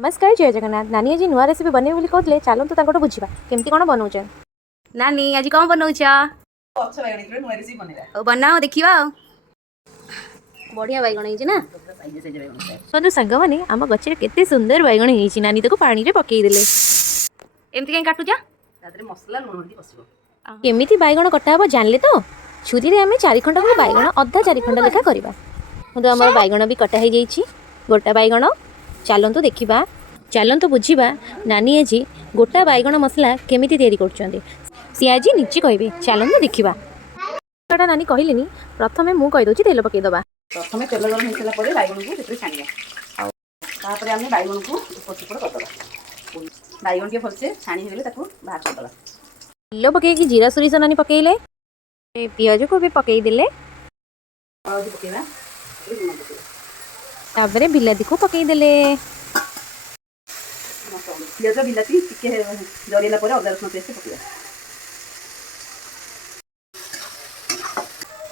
नमस्कार जय जगन्नाथ। नानी आज नुआ रेसिपी बने बोली कहते चलतु तांको बुझा केमती कौन बनाऊच। नानी आज कौन बनाऊच? बनाओ देखा बढ़िया बैगण है ना। तो सांग मैंने आम गचर केते सुंदर बैगण है। नानी ताको पानी रे पकईदेले एमती कहीं काटुचा केमी बैगण कटा हम जानले तो छुरी आम 4 खंड बैगण अधा 4 खंड लेखा करवा। तो आम बैगण भी कटा हो गोटा बैगण चलतु देखा चलतु बुझा नानी आज गोटा बैगण मसला केमी तैयारी कर सी आज निजे कहे चलतु देखा। नानी कहले प्रथम मुझे कहीदे तेल पकईदबा। प्रथम तेल गरम हो बैगण को छाणिया आम बैगण को उपचुपड़ करदे बैगण के भलसे छाणी हो बाहर करदे। तेल पकईकि जीरा सोरिष नानी पकईले पियाज को भी पकईदे हल्दी पकईवा तापर बिलाती को पकईदे पियाज बिलाती टिके जरिला अदा रसुण पेस्ट पकईवा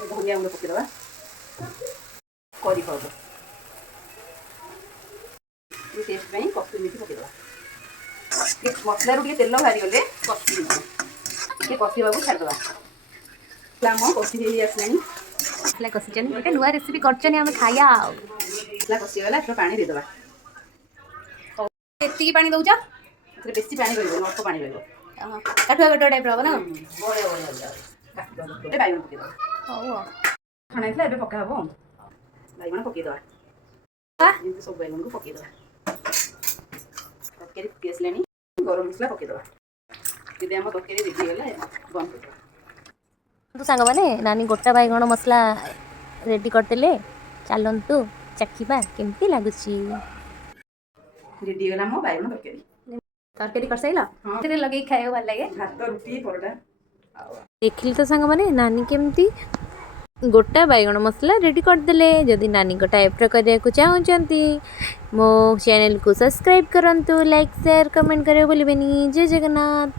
धनिया गुंड पकईदबा करी पाउडर टेस्ट में कस्तूरी मेथी पकईदबा मसला रू तेल बाहरी गले कषा छाड़दबा आम कषि आसला कषि गोटे नुआ रेसिपी कर खाया कषिगला पानी देदबा एति पानी दौच बेसी पानी रही अल्प पानी रहा काठुआ काठुआ टाइप रहा ना बैगण पकईदबा छणा ए पका हम बैगण पकईदबा सब बैगण को पकईदबा तरकारी फुटी आसला गरम मसला पकईदबा जब आम तरकारी रेडीगला बंद कर। तो सांग मैंने नानी गोटा बैगण मसला रेडी करते चलतु चाखा केमती लगुच। रेडीगला मो बैगण तरकारी कर साइल लगे खाया भल लगे भात रुटी परोटा देखिली तो सांग मैंने नानी केमती गोटा बैगण मसला रेडी करदे। जदि नानी को टाइप करने को चाहते मो चैनल को सब्सक्राइब करंतु लाइक शेयर कमेंट करे बोलिबेनी। जय जगन्नाथ।